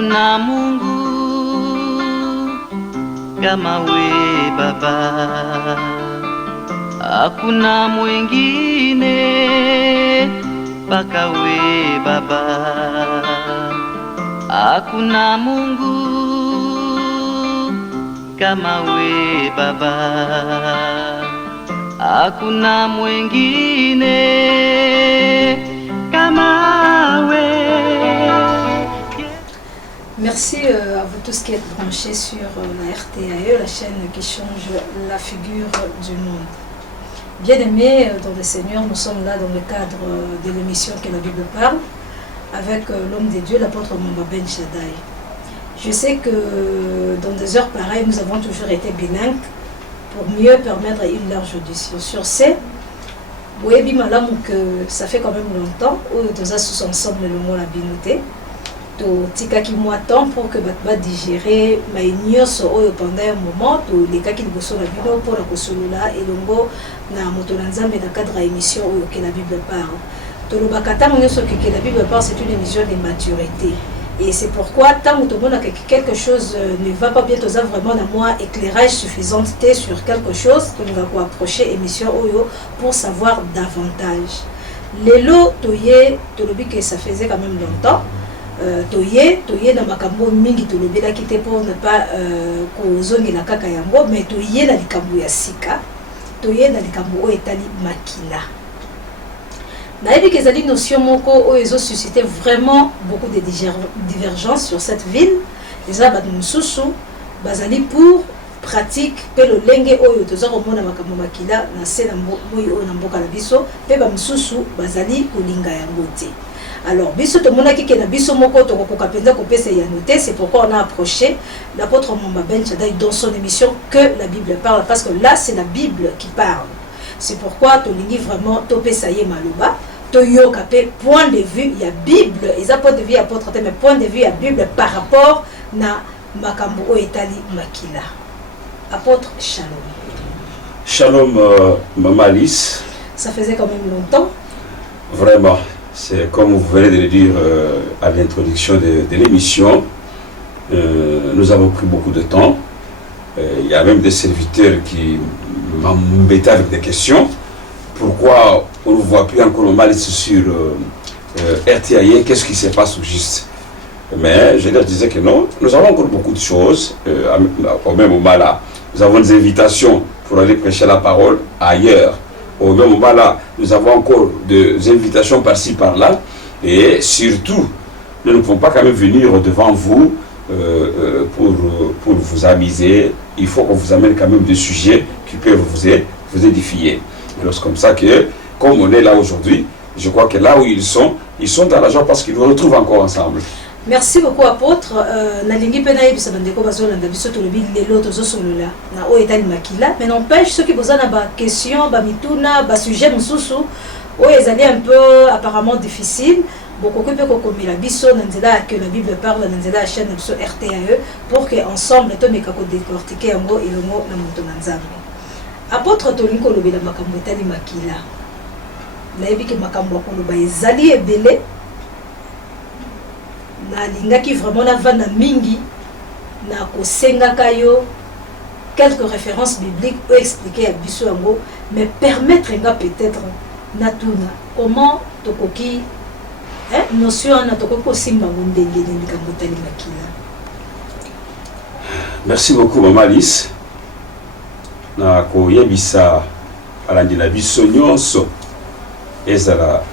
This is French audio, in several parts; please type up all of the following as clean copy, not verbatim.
Hakuna Mungu kama we Baba, hakuna mwingine mpaka we Baba, hakuna Mungu kama we Baba, hakuna mwingine kama we. Merci à vous tous qui êtes branchés sur la RTAE, la chaîne qui change la figure du monde. Bien-aimés dans le Seigneur, nous sommes là dans le cadre de l'émission que la Bible parle, avec l'homme de Dieu, l'apôtre Mamba Ben Shaddai. Je sais que dans des heures pareilles, nous avons toujours été bilingues pour mieux permettre une large audition. Sur ce, oui, que ça fait quand même longtemps, où nous avons ensemble le mot la binoté. Tika qui m'attend pour que batba digérer ma ignoce pendant un moment les cas qui nous sont la vidéo pour la consolula et longo na motolanza mais dans cadre émission où que la Bible parle. To le bakata mon que la Bible parle, c'est une émission de maturité et c'est pourquoi tant que monde que quelque chose ne va pas bien, tu as vraiment dans moi éclairage suffisant sur quelque chose que nous va approcher émission oyo pour savoir davantage. Lelo toye to le que ça faisait quand même longtemps. Toye na makambo mingi tolobela kite pour ne pas kozongi na kaka yango, mais toye na likambo ya sika, toye na likambo o etali makila. Na yebi kezali notion moko o ezo susciter vraiment beaucoup de divergences sur cette ville. Les abad mususu bazali pour pratique pe lo lenge oyo toza komona makambo makila na se na moyo o na mboka na biso pe ba mususu bazali kolinga yango te. Alors, biso to mona ki na biso moko to ko kapenda ko pesa ya noter, c'est pourquoi on a approché l'apôtre Mamba Ben Shaddai dans son émission que la Bible parle, parce que là c'est la Bible qui parle. C'est pourquoi to lingi vraiment to pesa ye maloba, to yo kapé point de vue ya Bible, et point de vue apôtre mais point de vue ya Bible par rapport na makambo o etali makila. Apôtre Shalom. Shalom Maman Alice. Ça faisait quand même longtemps. Vraiment. C'est comme vous venez de le dire à l'introduction de l'émission, nous avons pris beaucoup de temps. Il y a même des serviteurs qui m'embêtaient avec des questions. Pourquoi on ne voit plus encore mal sur RTAE? Qu'est-ce qui se passe au juste? Mais je leur disais que non, nous avons encore beaucoup de choses. Au même moment là, nous avons des invitations pour aller prêcher la parole ailleurs. Au même moment là, nous avons encore des invitations par-ci par-là. Et surtout, nous ne pouvons pas quand même venir devant vous pour vous amuser. Il faut qu'on vous amène quand même des sujets qui peuvent vous édifier. Alors c'est comme ça que, comme on est là aujourd'hui, je crois que là où ils sont dans la joie parce qu'ils nous retrouvent encore ensemble. Merci beaucoup apôtre. Nalingi pena yebisa bandeko bazolanda biso tolobi lelo tozosolola na o etali makila, mais n'empêche ceux qui posent ba question ba mituna ba sujet mususu o ezali un peu apparemment difficile. Beaucoup que peut komela biso na nzela que la Bible parle na nzela chaîne biso RTAE pour que ensemble to meka ko décortiquer yango elongo na moto na nzambe. Apôtre tolingi kolobela makambo etali makila. Na yebi ke makambo ko loba ezali ebele. Na lingaki vraiment na vana mingi na kosenga kayo quelques références bibliques pour expliquer à biso yango, mais permettre nga peut-être na tuna comment tokoki notion na tokoko simba ndenge likambo tali makila. Merci beaucoup Maman Alice. Na koyebisa alandi na biso nyonso ezala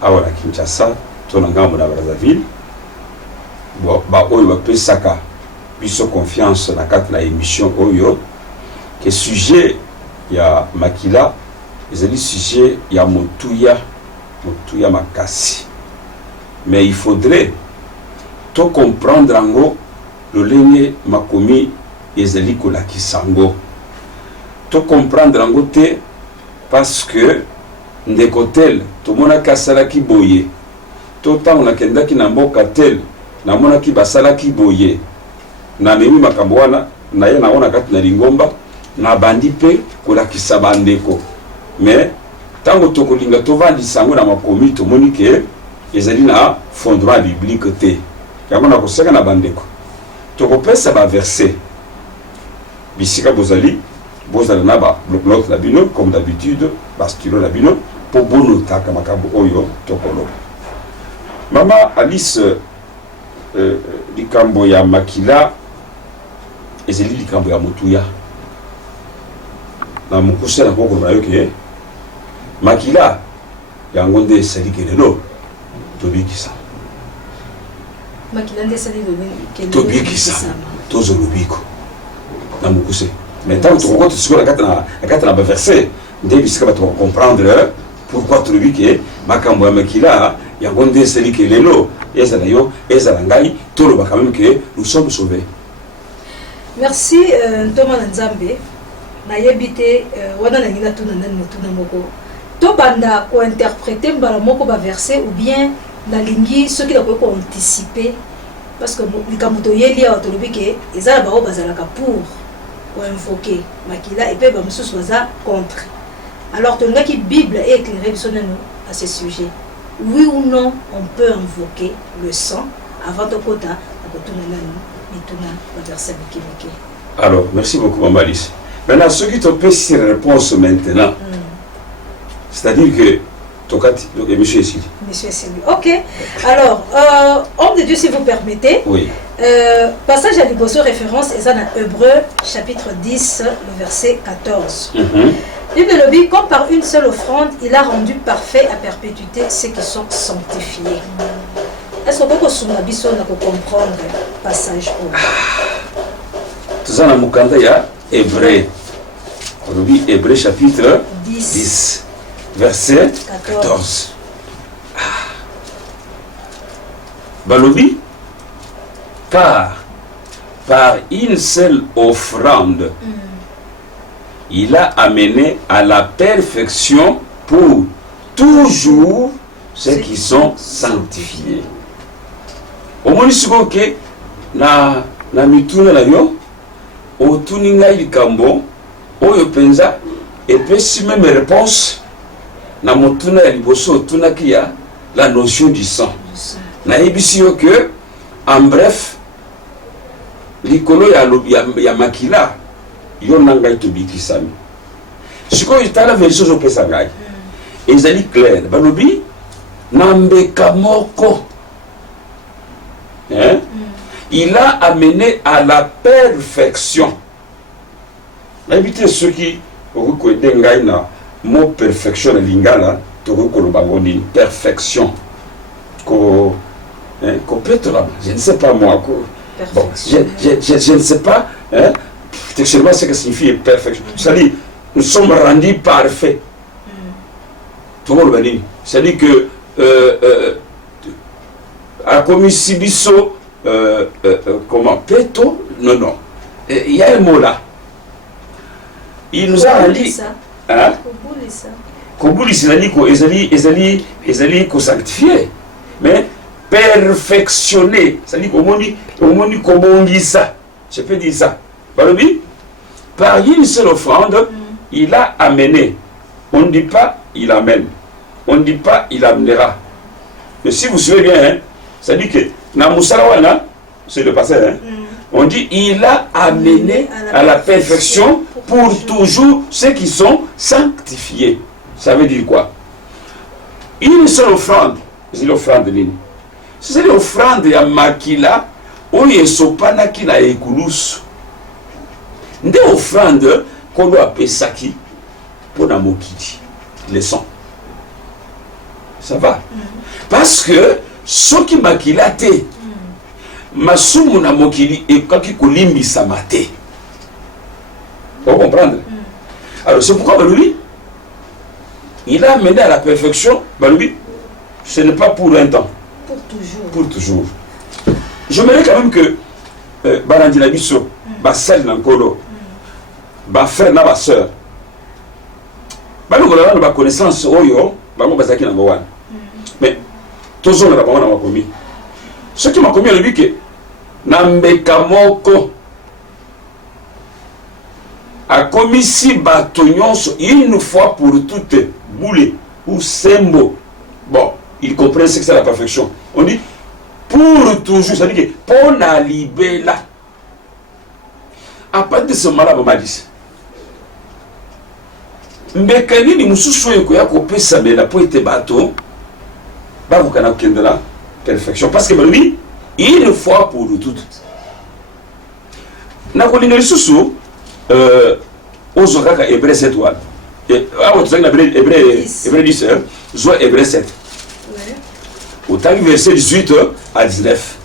awa na Kinshasa to na ngambo na Brazzaville. Ba oyo bapesaka biso confiance na kati na émission oyo que sujet ya makila ezali sujet ya motuya makasi, mais il faudrait to comprendre ango lolenge makomi ezali kolakisa ango, to comprendre ango te parce que ndeko tel tomonaka asalaki boye, to ntango nakendaki na mboka tel namonaki basalaki boye, na memi makambo wana na ye naona kati na lingomba na bandi pe kolakisa bandeko. Mais tango tokolinga tovandisa yango na makomi tomoni ke ezali na fondement biblique te. yango na kosenga na bandeko tokopesa baverset bisika bozali bozala na ba bloc-notes na bino comme d'habitude bastylo na bino po bonotaka makambo oyo tokoloba. Mama Alice likambo ya makila ezeli likambo ya motuya na mokuse na koko na yoke makila yango nde esaliki lelo tobikisa makila nde esali tobikisa tozolobiko na mokuse mais tant que tu rencontres sur la carte na verset nde bisika bato comprendre pourquoi tolobiki makambo ya makila yango nde esaliki lelo ezala yo ezala ngai toloba quand même que nous sommes sauvés. Merci Thomas Nzambe nayebi te wana nangi natuna nani motuna moko to banda ko interpréter mbala moko ba verset ou bien nalingi soki na ko anticiper parce que likambo to yeli ya tolobi ke ezala ba bazalaka pour invoquer makila et puis ba mususu baza contre. Alors tongaki Bible est éclairée biso nano à ce sujet. Oui ou non on peut invoquer le sang avant de kota akotuna nani mituna ba verset mikimiki. Alors merci beaucoup Maman Alice. Maintenant, ceux qui t'ont payé ces réponses maintenant, c'est-à-dire que monsieur ici. Monsieur Sylvie. Ok. Alors, homme de Dieu, si vous permettez. Oui. Passage à l'Iboso, référence, et ça dans Hébreux, chapitre 10, le verset 14. Bible le dit, comme par une seule offrande, il a rendu parfait à perpétuité ceux qui sont sanctifiés. Est-ce qu'on peut comprendre le passage tout ça dans Mukanda, il y a Hébreu. On dit Hébreu chapitre 10 verset 14. Balobi, car par une seule offrande, il a amené à la perfection pour toujours ceux qui sont sanctifiés. Au moins, que na mituna la yo, otuninga likambo oyo penza epesi même réponse na motuna ya liboso otunaki ya la notion du sang na ebisi yo que en bref likolo ya makila yo nanga tobikisami sikoyo itala version zopesa ngai ezali clair balobi na mbeka moko il a amené à la perfection. Évitez ceux qui reconnaissent le mot perfection lingala, tu reconnais perfection. Je ne sais pas moi. Bon, je ne sais pas. Textuellement, ce que signifie perfection. C'est-à-dire, nous sommes rendus parfaits. Tout le monde va dire. C'est-à-dire que à comme Sibiso. Comment Péto? Non. Il y a un mot là. Il nous a dit. Hein? Kobuli c'est qu'on sanctifié. Mais perfectionné. C'est-à-dire qu'on dit comment on dit ça. Je peux dire ça. Par une seule offrande, il a amené. On ne dit pas il amène. On ne dit pas il amènera. Mais si vous suivez bien, hein, ça dit que na Moussawana, c'est le passage, on dit il a amené à la perfection pour toujours ceux qui sont sanctifiés. Ça veut dire quoi? Une seule offrande, c'est l'offrande de l'île. C'est l'offrande de Makila, où il y a sopana qui n'a écoulous. Des offrandes qu'on doit appeler Saki pour la mokiti, les sons. Ça va? Parce que ce qui Makila te, masumu na mokili et quand qui kolimbi samate. Vous comprendre? Alors c'est pourquoi Baloubi, il a amené à la perfection. Baloubi, ce n'est pas pour un temps. Pour toujours. Pour toujours. Je me dis quand même que Barandi Nabiso, Bassel Nankolo, Bafrère na Basseur, Balou a connaissance Oyo, Bango Bazaki number one. Mais tous on a commis. Ce qui m'a commis le but que Nambeka Moko a commis si bâtonnons une fois pour toutes, boulé ou sembo. Bon, il comprend ce que c'est la perfection. On dit pour toujours, ça veut dire que pour la libérer. À partir de ce moment-là, maman dit, mais quand il nous soucie que yako pesa mais la pour être bateau, bah vous connaissez de la perfection parce que lui, une fois pour toutes. Na ko linga souci aux Hébreux 7 ou Hébreux 10, soit Hébreux 7. Autant verset 18 à 19.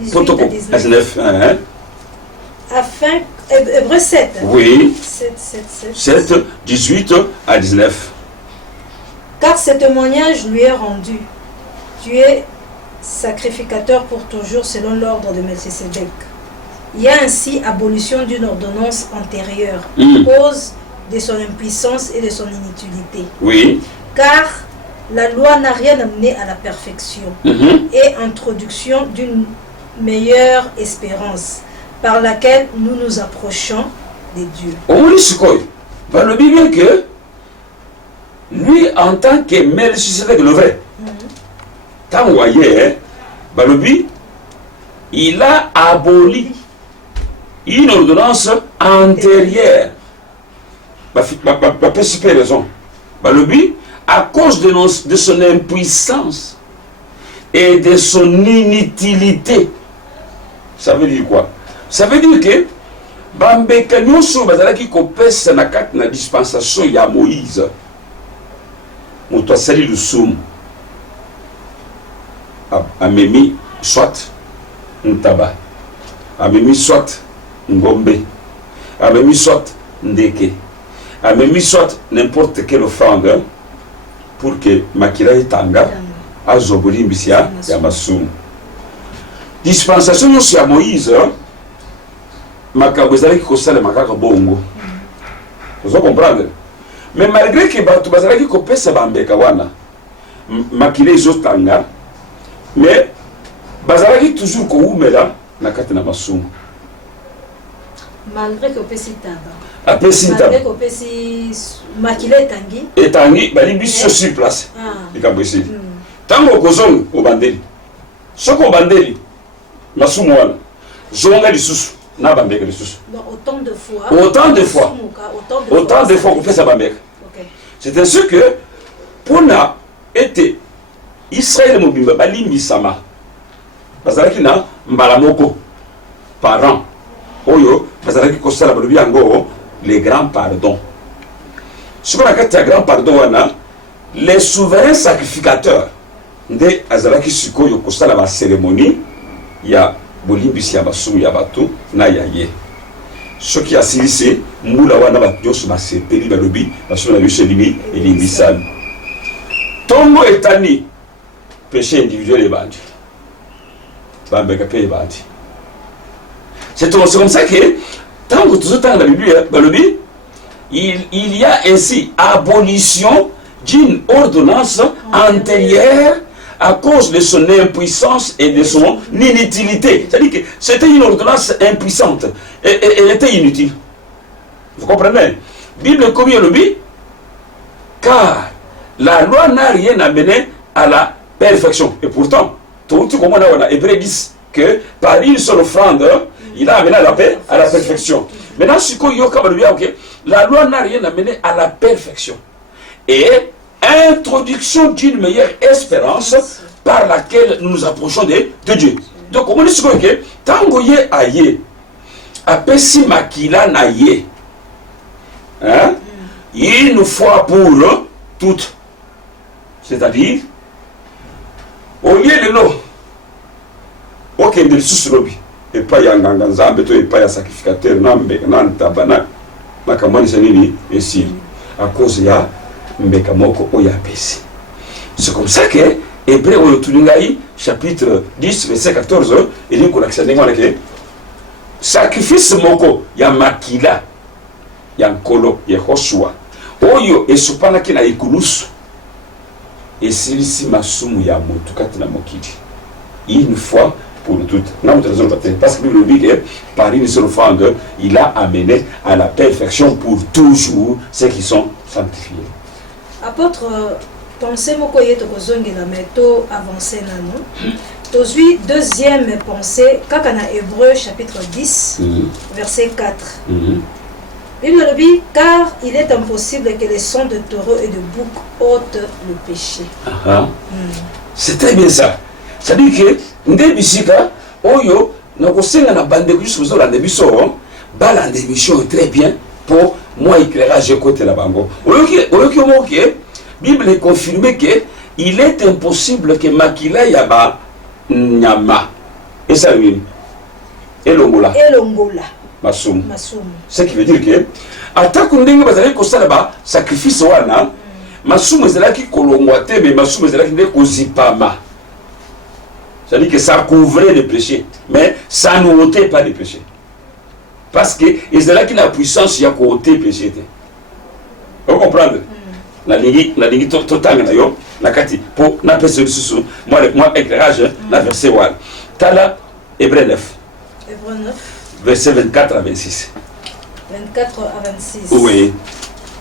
18 à 19. Afin, Hébreux 7. Oui. 7, 18 à 19. Car ce témoignage lui est rendu. Tu es sacrificateur pour toujours selon l'ordre de Melchisédek. Il y a ainsi abolition d'une ordonnance antérieure, cause de son impuissance et de son inutilité. Oui. Car la loi n'a rien amené à la perfection et introduction d'une meilleure espérance par laquelle nous nous approchons de Dieu. On lit ce qu'il va le dire que lui en tant que Melchisédek le vrai, tant vous voyez, il a aboli une ordonnance antérieure. La super raison. À cause de son impuissance et de son inutilité. Ça veut dire quoi? Ça veut dire que Bambeka Nyoso Bazalaki Kopes na dispensation ya Moïse. Moto sali le soum. Amemi soit Ntaba. Amemi soit Ngombe. Amemi soit Ndeke. Amemi soit n'importe quelle offrande pour que Makila Tanga azoboli mbisia ya masum. Dispensation ya Moïse makabozali kosala makaka bongo. Vous comprenez? Mais malgré que batu bazalaki kopesa bambeka wana Makila izotanga, mais bazalaki toujours ko umela na kati na masum. Malgré que pesi taba. Malgré que pesi Makila tangi. Et tangi bali biso sur place. Ikabwesi. Tango kozonga obandeli. Soko bandeli masumu wana. Zonga lisusu na bambeka lisusu. Donc autant de fois. Autant de fois qu'on fait ça bambeka. C'est ainsi que pour na été Israël mobimba bali misama. Bazalaki na mbalamoko par an. Oyo bazalaki kosala balobi yango les grands pardons. Ce qu'on a fait grand pardon wana, les souverains sacrificateurs nde azalaki sikoyo kosala ba cérémonie ya bolimbisi ya basumu ya bato na ya ye. Ce qui a silissé mbula wana batyoso ba sepeli balobi basumu na biso limi elimbisani. Tongo etani péché individuel et bandi. Bambeka pe bandi. C'est comme ça que tant que tout dans la Bible, il y a ainsi abolition d'une ordonnance antérieure à cause de son impuissance et de son inutilité. C'est-à-dire que c'était une ordonnance impuissante et elle était inutile. Vous comprenez? Bible comme il le dit, car la loi n'a rien amené à la perfection. Et pourtant, tout comme on a Hébreux 10 que par une seule offrande, il a amené à la paix, à la perfection. Maintenant, la loi n'a rien amené à la perfection. Et introduction d'une meilleure espérance par laquelle nous nous approchons de Dieu. Donc, on dit que tant que aye, apesi makila na ye, une fois pour toutes. C'est-à-dire, au lieu de l'eau, aucun de sous-robi. Et pas ya nganga nzambe to et pas ya sacrificateur nambe nanta bana makamani sanini ici à cause ya mbeka moko oya pesi. C'est comme ça que Hébreu oyotulingai chapitre 10 verset 14 il dit qu'on accède ngwana ke sacrifice moko ya makila ya nkolo ya Joshua oyo esupana kina ikulusu esilisi masumu ya motu kati na mokili une fois pour toutes. Parce que le dit que par une seule offrande, il a amené à la perfection pour toujours ceux qui sont sanctifiés. Apôtre, pensez moi que tu as avancé Tozui, deuxième pensée, Kakana Hébreu, chapitre 10, verset 4. Bible le dit, car il est impossible que les sons de taureau et de bouc ôtent le péché. C'est très bien ça. Ça dit que, nde bisika, oyo, nakosenga na bande kusu zo la debiso, bala démission très bien pour moi éclairage côté la bango. Oyo ki Bible est confirmé que il est impossible que makila yaba nyama. Et ça oui. Elongola. Masumu. Ce qui veut dire que attaque ndenge bazali kosala ba sacrifice wana masumu ezalaki kolongwa te mais masumu ezalaki nde kozipama. C'est-à-dire que ça couvrait les péchés mais ça ne ôtait pas les péchés. Parce que ezalaki na puissance ya ko ôter péché te. Vous comprenez? La ligne totale na yo na kati pour na pese susu moi éclairage na verset 1. Tala Hébreu 9. Hébreu 9. Verset 24 à 26. 24 à 26. Oui.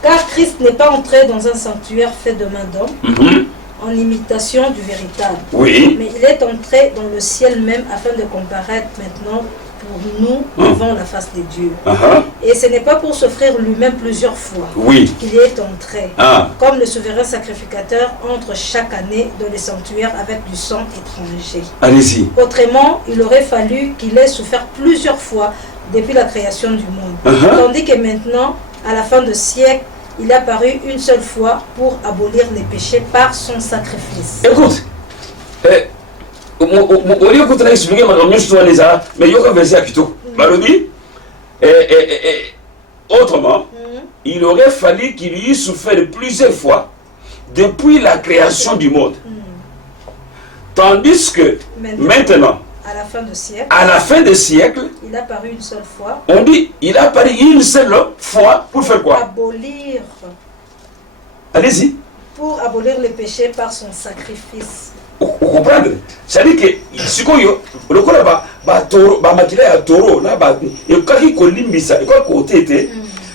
Car Christ n'est pas entré dans un sanctuaire fait de main d'homme, en imitation du véritable. Oui. Mais il est entré dans le ciel même afin de comparaître maintenant pour nous devant la face de Dieu. Et ce n'est pas pour s'offrir lui-même plusieurs fois qu'il est entré, comme le souverain sacrificateur entre chaque année dans les sanctuaires avec du sang étranger. Allez-y. Autrement, il aurait fallu qu'il ait souffert plusieurs fois depuis la création du monde. Tandis que maintenant, à la fin du siècle, il est apparu une seule fois pour abolir les péchés par son sacrifice. Écoute, autrement, il aurait fallu qu'il y ait souffert plusieurs fois depuis la création du monde. Tandis que maintenant, à la fin des siècles, il a apparu une seule fois. On dit, il a apparu une seule fois pour faire quoi? Abolir. Allez-y. Pour abolir les péchés par son sacrifice. Vous comprenez? C'est-à-dire que si le coup là bas makila ya toro na ba et quand il kolimbisa et quoi côté était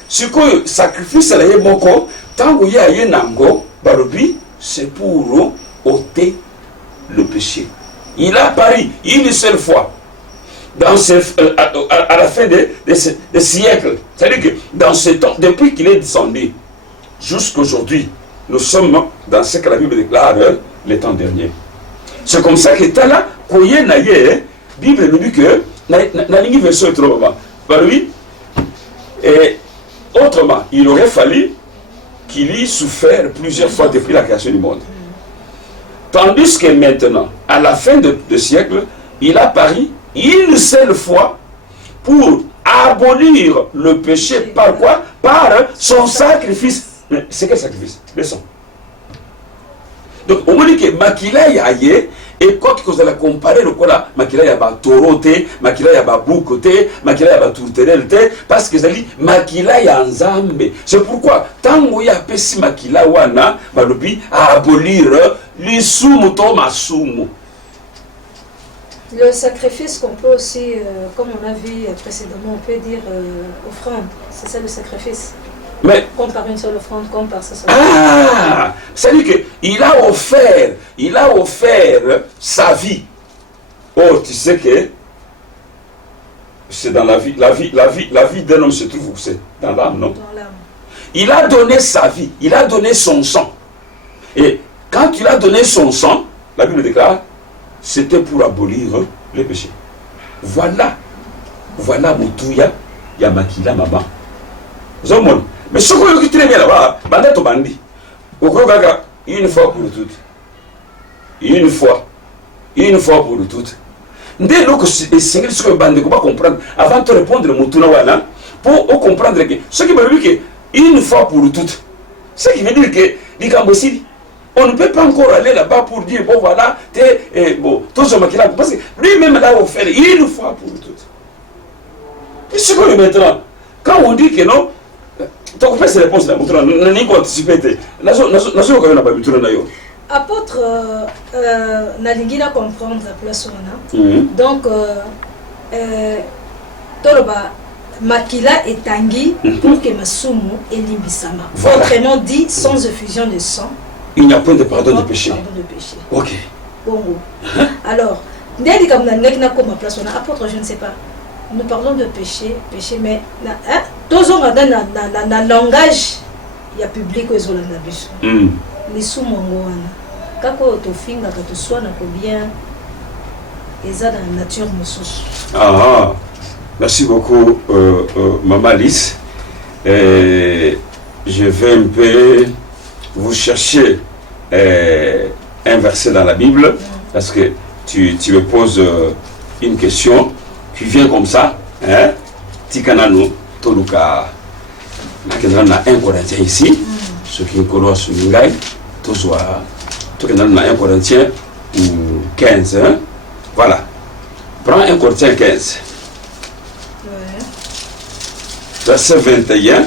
si que sacrifice là est moko tango ya yenango barobi c'est pour ôter le péché. Il a apparu une seule fois dans à la fin des siècles. C'est-à-dire que dans ce temps, depuis qu'il est descendu jusqu'aujourd'hui, nous sommes dans ce que la Bible déclare les temps derniers. C'est comme ça que Tala, Koye Naye, Bible nous dit que, na ligne version est trop bas. Oui, et autrement, il aurait fallu qu'il y souffert plusieurs fois depuis la création du monde. Tandis que maintenant, à la fin de siècle, il a apparu une seule fois pour abolir le péché par quoi? Par son sacrifice. Mais c'est quel sacrifice? Le sang. Donc, on me dit que Makila Yaye, et quoi que vous allez comparer le quoi Makila Yaba Torote, Makila Yaba Boukote, Makila Yaba Tourterete, parce que ça dit Makila Yanzambe. C'est pourquoi, tant que ya pesi Makila Wana, Balubi, à abolir les sumo Thomas Sumo. Le sacrifice qu'on peut aussi, comme on a vu précédemment, on peut dire offrande. C'est ça le sacrifice. Mais, comme par une seule offrande, comme par ce seul. Ah, c'est-à-dire qu'il a offert sa vie. Oh, tu sais que c'est dans la vie d'un homme se trouve où c'est? Dans l'âme, non? Dans l'âme. Il a donné sa vie, il a donné son sang. Et quand il a donné son sang, la Bible déclare, c'était pour abolir les péchés. Voilà Moutouya, Yamakila Mama. Zomon. Mais ce qu'on est très bien là-bas, Bandeto Bandi, une fois pour toutes. Une fois pour toutes. Dès lors que le Seigneur ce que Bandi va comprendre, avant de répondre à Moutuna Wana, pour comprendre que ce qui veut dire que une fois pour toutes, ce qui veut dire que on ne peut pas encore aller là-bas pour dire bon voilà, bon, tout ce qui parce que lui-même l'a offert une fois pour toutes. Et ce qu'on est maintenant, quand on dit que non, donc c'est la réponse de la mouture, n'a pas anticipé. Apôtre Nalingina comprendre la place où on a. Donc, Toloba Makila et Tangi pour que Masumu et Limbisama. Autrement dit, sans effusion de sang, il n'y a point de pardon de péché. Ok. Bon. Alors, Ndeli comme na comme place on a apôtre je ne sais pas. Nous parlons de péché mais tous on a dans langage il y a public aux Hollandais biso. Les sous mongo wana. Kako to finga ka to swana ko bien eza dans la nature mosusu. Ah, merci beaucoup Maman Alice. Je vais un peu vous chercher un verset dans la Bible parce que tu me poses une question qui vient comme ça, hein? Tikanano Toluka. On a un Corinthien ici, ce qui nous connaissent sur Ningai, tout soit, tout on a un Corinthien 15, hein? Voilà. Prends un Corinthien 15. Ouais. Verset 21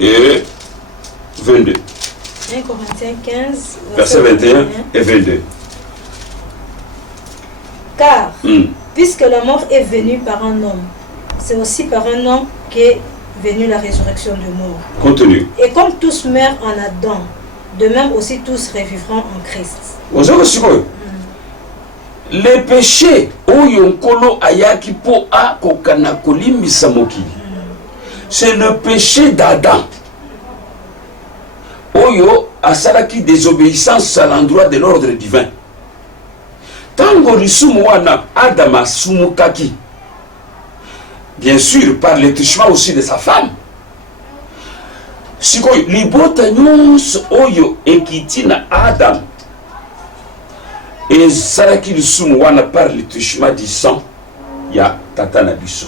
et 22. 1 Corinthiens 15, Verset 21 et 22. Car, puisque la mort est venue par un homme, c'est aussi par un homme qu'est venue la résurrection du mort. Continue. Et comme tous meurent en Adam, de même aussi tous revivront en Christ. Vous avez reçu quoi? Les péchés, c'est le péché d'Adam. Oyo asalaki désobéissance à l'endroit de l'ordre divin. Tango lisumu wana Adam sumukaki. Bien sûr par le touchement aussi de sa femme. Sikoyo libota nyonso oyo ekiti na Adam. Et salaki lisumu wana par le touchement du sang ya tata na biso.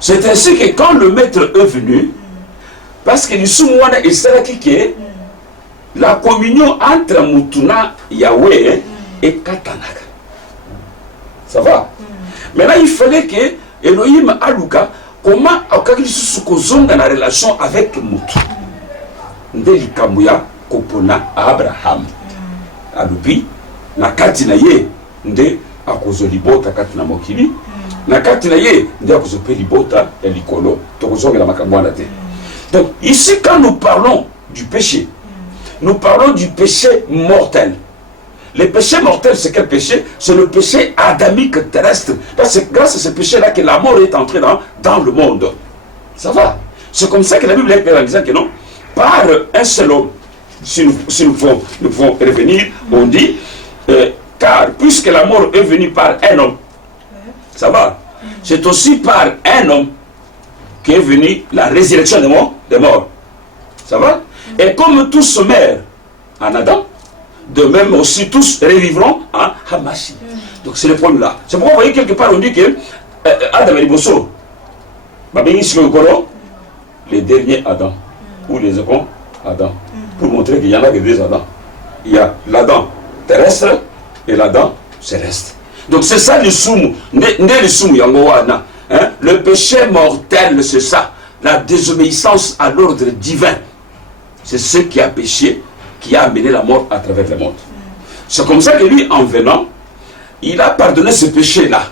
C'est ainsi que quand le maître est venu, parce que lisumu wana esalaki que la communion entre Mutuna Yahweh et Katanaka. Ça va? Maintenant, il fallait que Elohim Aluka, comment Akakisusu kozonga na relation avec Mutu. Ndeli Kamuya Kopona Abraham. Alupi, na kati na ye, nde akozolibota kati na mokili. Na kati na ye, nde akozopelibota ya likolo, tokozonga la makamwana te. Donc, ici, quand nous parlons du péché, nous parlons du péché mortel. Le péché mortel, c'est quel péché? C'est le péché adamique terrestre. C'est grâce à ce péché-là que la mort est entrée dans le monde. Ça va? C'est comme ça que la Bible est claire en disant que non, par un seul homme, si nous pouvons revenir, on dit, car puisque la mort est venue par un homme, ça va? C'est aussi par un homme qu'est venue la résurrection des morts. Ça va? Et comme tous meurent en Adam, de même aussi tous revivront en Hamashi. Donc c'est le point là. C'est pourquoi vous voyez quelque part on dit que Adam et Bosso, les derniers Adam, ou les seconds Adam, pour montrer qu'il y en a que deux Adam. Il y a l'Adam terrestre et l'Adam céleste. Donc c'est ça le soum, le péché mortel, c'est ça, la désobéissance à l'ordre divin. C'est ce qui a péché, qui a amené la mort à travers le monde. C'est comme ça que lui, en venant, il a pardonné ce péché-là.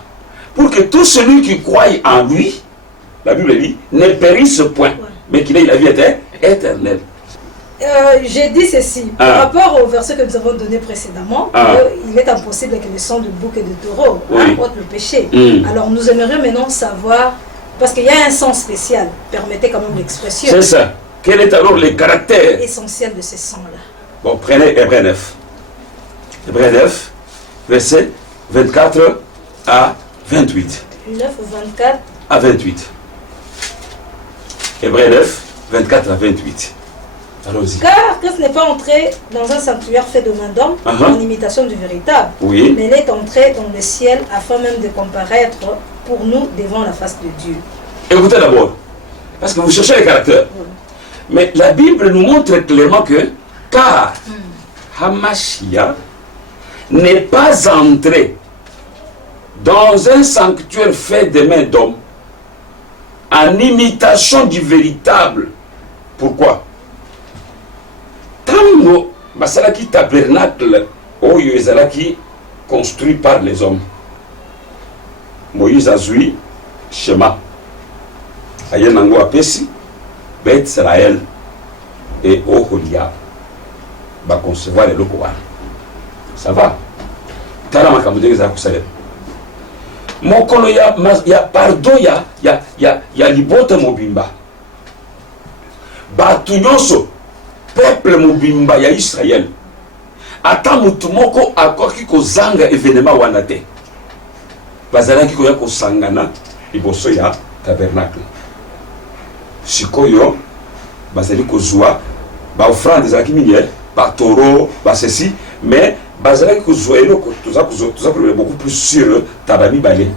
Pour que tout celui qui croit en lui, la Bible dit, ne périsse point, mais qu'il ait la vie éternelle. J'ai dit ceci, par rapport au verset que nous avons donné précédemment, il est impossible que le sang de bouc et de taureau ôte le péché. Alors nous aimerions maintenant savoir, parce qu'il y a un sang spécial, permettez quand même l'expression. C'est ça. Quel est alors le caractère essentiel de ce sang-là? Bon, prenez Hébreux 9. Hébreux 9, verset 24 à 28. 9, 24 à 28. Hébreux 9, 24 à 28. Allons-y. Car Christ n'est pas entré dans un sanctuaire fait de main d'homme, en imitation du véritable, mais il est entré dans le ciel afin même de comparaître pour nous devant la face de Dieu. Écoutez d'abord, parce que vous cherchez les caractères. Mais la Bible nous montre clairement que, car Hamashia n'est pas entré dans un sanctuaire fait de main d'homme, en imitation du véritable. Pourquoi? Tango, basalaki tabernacle, oyo ezalaki construit par les hommes. Moïse a zui schéma. Ayenango apesi. Beth Israël et Oholia va concevoir le Lokoa. Ça va? tala makambo ndenge ezala kosalela mokolo ya pardon ya libota mobimba bato nyonso peuple mobimba ya Israël ata mutu moko akoki kozanga événement wana te bazalaki koya kosangana liboso ya tabernacle sikoyo bazali kozwa baofrande ezalaki mingi batoro basesi mais bazalaki kozwa eloko toza kolobela beaucoup plus sur taba mibale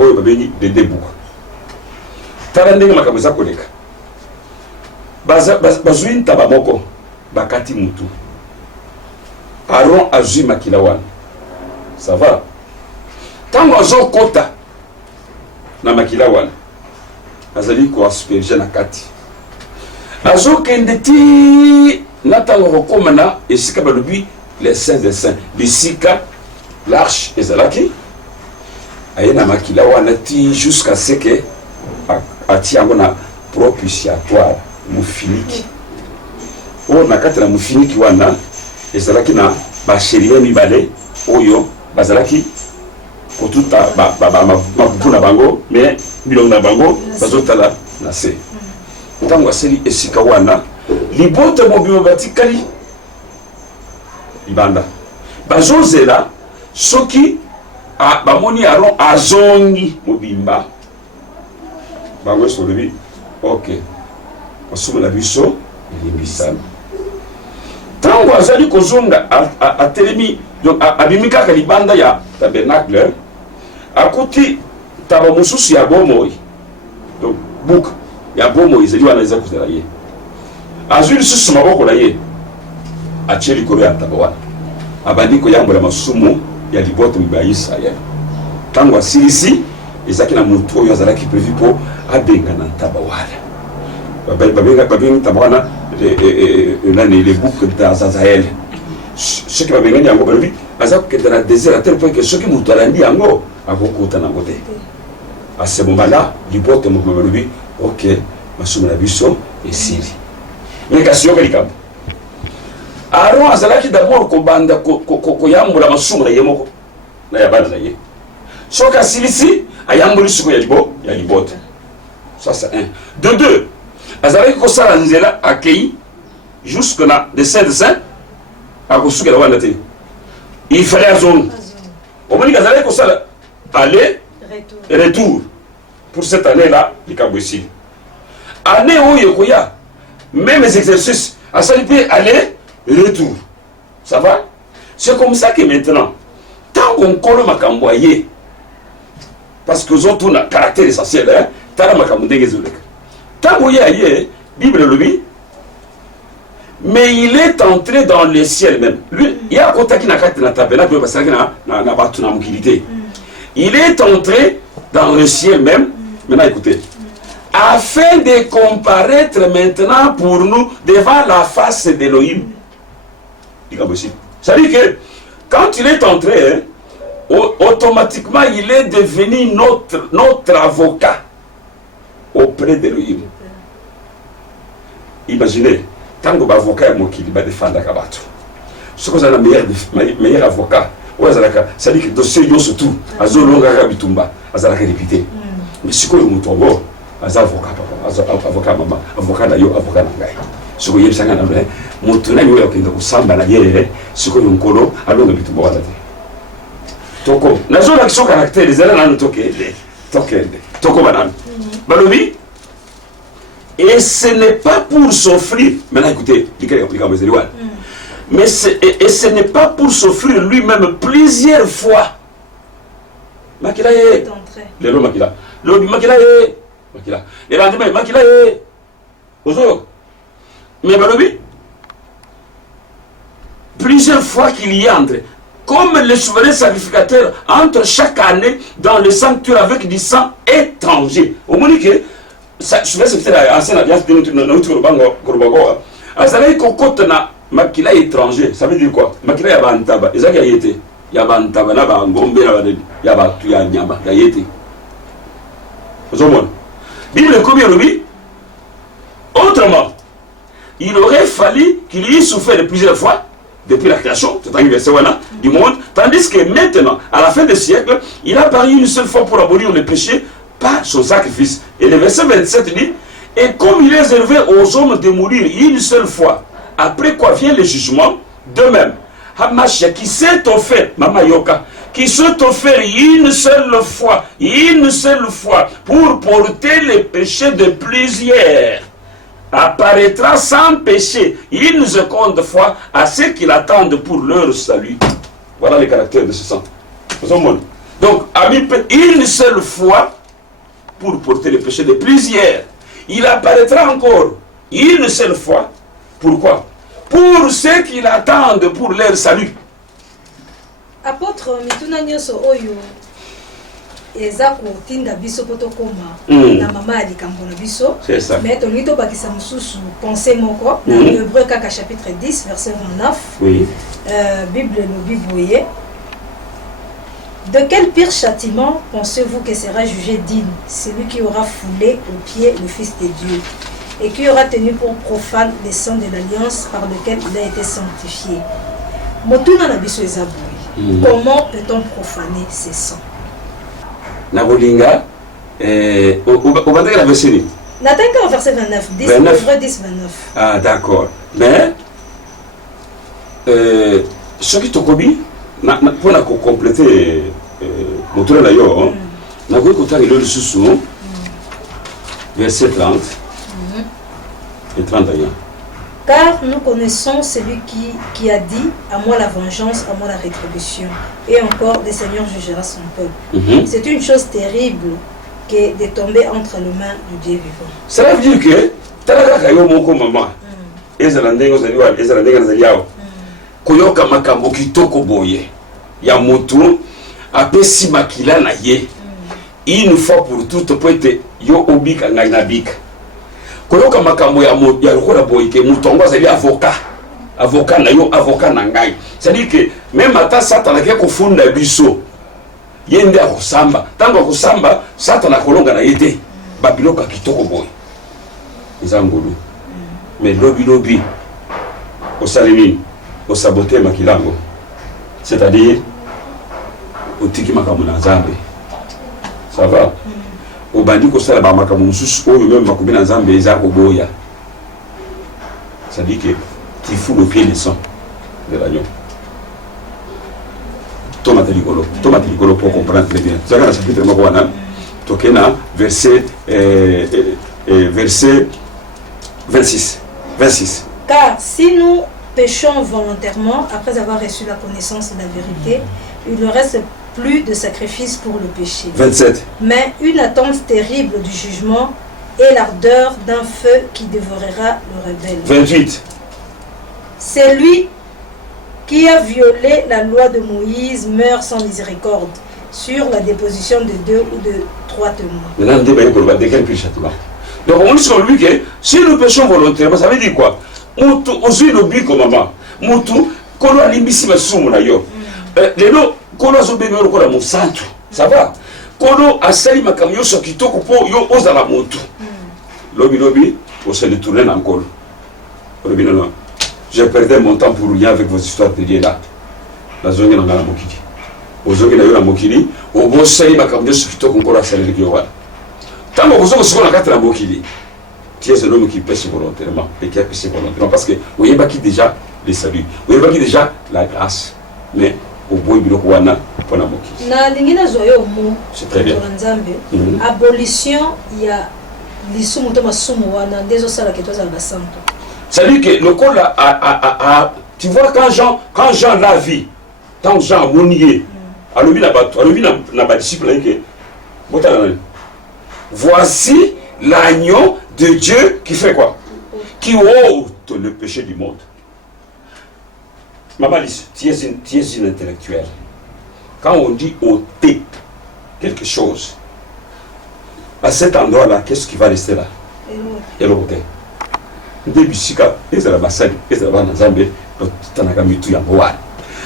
oyo babengi de debuka tala ndenge makambo eza koleka bazwi ntaba moko bakati mutu Aaron azwi makila wana ça va ntango azokota na makila wana azali koasperge na kati azokende ti na ntango kokoma na esika balobi les saints des saints bisika l'arche ezalaki aye na makila wana ti jusqu'à ce que atia yango na propitiatoire mofiniki oyo na kati na mofiniki wana ezalaki na basherie mibale oyo bazalaki kotuta mapupu na bango mais bilongo na bango bazotala na se ntango aseli esika wana libota mobima batikali libanda bazozela soki bamoni Aaron azongi mobimba bango esolobi ok masumu na biso elimbisami ntango azali kozonga atelemi donc abimi kaka libanda ya tabernacle akuti taba mosusu ya bomoi donc buka ya bomoi ezali wana eza kozela ye azwi lisusu maboko na ye atie likolo ya taba wana abandi koyambola masumu ya liboto ya Israel ntango asilisi ezalaki na motu oyo azalaki prévu mpo abengana taba wana babengi taba wana les boucles d'Azazel. Ce qui va venir en Gobelvi, dans la désert à tel point que ceux qui m'ont dit en à beaucoup de côté. À ce moment-là, l'hypothèse de Gobelvi, ok, ma somme la buisson et Syrie. Mais qu'est-ce que c'est? Aaron azalaki d'abord kobanda koyambola masumu na yemoko na yabana na ye. Soka silisi ayamboli suko ya libote. Ça c'est un. De deux, azalaki kosala nzela akei jusque na de saint akosuka la wana te il fallait azon omoni azalaki kosala aller retour pour cette année là likambo ici année oyo koya même les exercices asali pe aller retour ça va c'est comme ça que maintenant tant qu'on kolo makambo aye parce que ont tout un caractère essentiel hein tala makambo ndenge zoleka tango aye Bible lui mais il est entré dans le ciel même lui il y a contacté na carte na tabernacle parce que na batu na mukilité il est entré dans le ciel même maintenant écoutez afin de comparaître maintenant pour nous devant la face d'Élohim. Ça veut dire que quand il est entré automatiquement il est devenu notre avocat auprès d'Élohim. Imaginez, tant que l'avocat est qui va défendre la bateau. Ce que vous avez le meilleur avocat, ça dit que le dossier est surtout, à Zolonga Rabitumba, à Zalaka répété. Mais ce que vous avez un avocat, maman, avocat d'ailleurs, avocat d'angaï. Ce que vous avez un avocat, mon tournage est que vous avez un avocat, ce que vous avez un avocat, alors Rabitumba. Toko, la zone d'action caractère, les élèves n'ont Toko Banane. Balobi. Et ce n'est pas pour s'offrir, maintenant écoutez, mais ce n'est pas pour s'offrir lui-même plusieurs fois. Makila ye, le lo makila, le makila ye, makila, le lendemain makila ye, ozo, mais balobi, plusieurs fois qu'il y entre, comme le souverain sacrificateur entre chaque année dans le sanctuaire avec du sang étranger. Au moins que ça, je vais se faire ancienne alliance de notre bango. Azalai kokota na makila étranger, ça veut dire quoi? Makila ya bantaba, ezaki yete, ya bantaba na ba ngombe na badeli, ya batu ya nyama, ya yete. Ozomona. Bible combien lui? Autrement, il aurait fallu qu'il y ait souffert de plusieurs fois depuis la création, c'est un verset voilà, du monde, tandis que maintenant, à la fin des siècles, il a apparu une seule fois pour abolir le péché par son sacrifice. Et le verset 27 dit, et comme il est réservé aux hommes de mourir une seule fois, après quoi vient le jugement, de même, Hamashia qui s'est offert, Mama Yoka, qui s'est offert une seule fois pour porter les péchés de plusieurs, apparaîtra sans péché une seconde fois à ceux qui l'attendent pour leur salut. Voilà le caractère de ce sang. Donc, une seule fois pour porter les péchés de plusieurs. Il apparaîtra encore une seule fois. Pourquoi? Pour ceux qui l'attendent pour leur salut. Apôtre mituna nyoso oyo eza kotinda biso poto koma na mama ya likambo na biso. C'est ça. Mais tolingi tobakisa mosusu pensée moko na Hébreux kaka chapitre 10 verset 29. Oui. Bible lobi boye. De quel pire châtiment pensez-vous que sera jugé digne celui qui aura foulé aux pieds le Fils de Dieu et qui aura tenu pour profane les sangs de l'alliance par lequel il a été sanctifié? Motuna na biso eza boye. Comment peut-on profaner ces sangs? Nabolinga, on va dire la verset. N'atteint verset 29, 10, 29. Hébreux 10, 29. Ah, d'accord. Mais, ce qui te commis, pour compléter mon tour d'ailleurs, on a vu le sous verset 30 et 31. Car nous connaissons celui qui a dit « À moi la vengeance, à moi la rétribution. » Et encore, le Seigneur jugera son peuple. C'est une chose terrible que de tomber entre les mains du Dieu vivant. Cela veut dire que, talaka yo moko mama, ezala ndenge nazaliao, koyoka makambo kitoko boye, ya motu, apesi makila na ye, une fois pour toutes, po ete yo obika ngai na bika. Koyoka makambo ya lokola boye ke mutongo azali avocat na yo, avocat na ngai. C'est-à-dire que même ata Satan ke kofunda biso yende akosamba, tango akosamba Satan akolonga na yete babiloko kitoko boye. Eza ngolu. Mais lobi osalini osabote makilango. C'est-à-dire otiki makambo na Nzambe. Ça va? Obandi ko sala ba makambo mususu oyo même makobi na Nzambe eza ko boya. Ça dit que tu fous le pied des sangs de l'agneau. Tomate ligolo pour comprendre très bien. C'est dans le chapitre Mawana, Tokena, verset 26. Car si nous péchons volontairement, après avoir reçu la connaissance de la vérité, il ne reste plus de sacrifice pour le péché. 27. Mais une attente terrible du jugement et l'ardeur d'un feu qui dévorera le rebelle. 28. C'est lui qui a violé la loi de Moïse meurt sans miséricorde sur la déposition de 2 ou de 3 témoins. Maintenant, on de quel plus châtiment. Donc on dit sur lui que si nous péchons volontairement, ça veut dire quoi? Moutou, aussi le but comme maman. Moutou, qu'on a l'imbécile à soumou d'ailleurs. Les lots, qu'on a zobé le corps à mon centre. Ça va? Qu'on a sali ma camion sur qui toko pour yo ose à la moutou. Lobby, on se détourne encore. Lobby, non. J'ai perdu mon temps pour rien avec vos histoires de Dieu là. La zone est dans la mokili. Aux zone est dans la mokili. Au bon sali ma camion sur qui toko encore à sali le Giowa. Tant que vous avez sur la carte la mokili. Qui est un homme qui pêche volontairement et qui a pêché volontairement parce que vous voyez pas qui déjà les salut, vous voyez pas qui déjà la grâce, mais au bout du wana pour la moki. Na lingina zoyo mo. C'est très bien. Abolition il y a l'isumu to masumu wana ndezo sala que toi za santo. C'est-à-dire que le col tu vois quand Jean la vie, quand Jean monier, alobi na disciple que voici l'agneau de Dieu qui fait quoi? Qui ôte le péché du monde. Maman, tu es une intellectuelle. Quand on dit ôter quelque chose, à cet endroit-là, qu'est-ce qui va rester là? Et l'autre.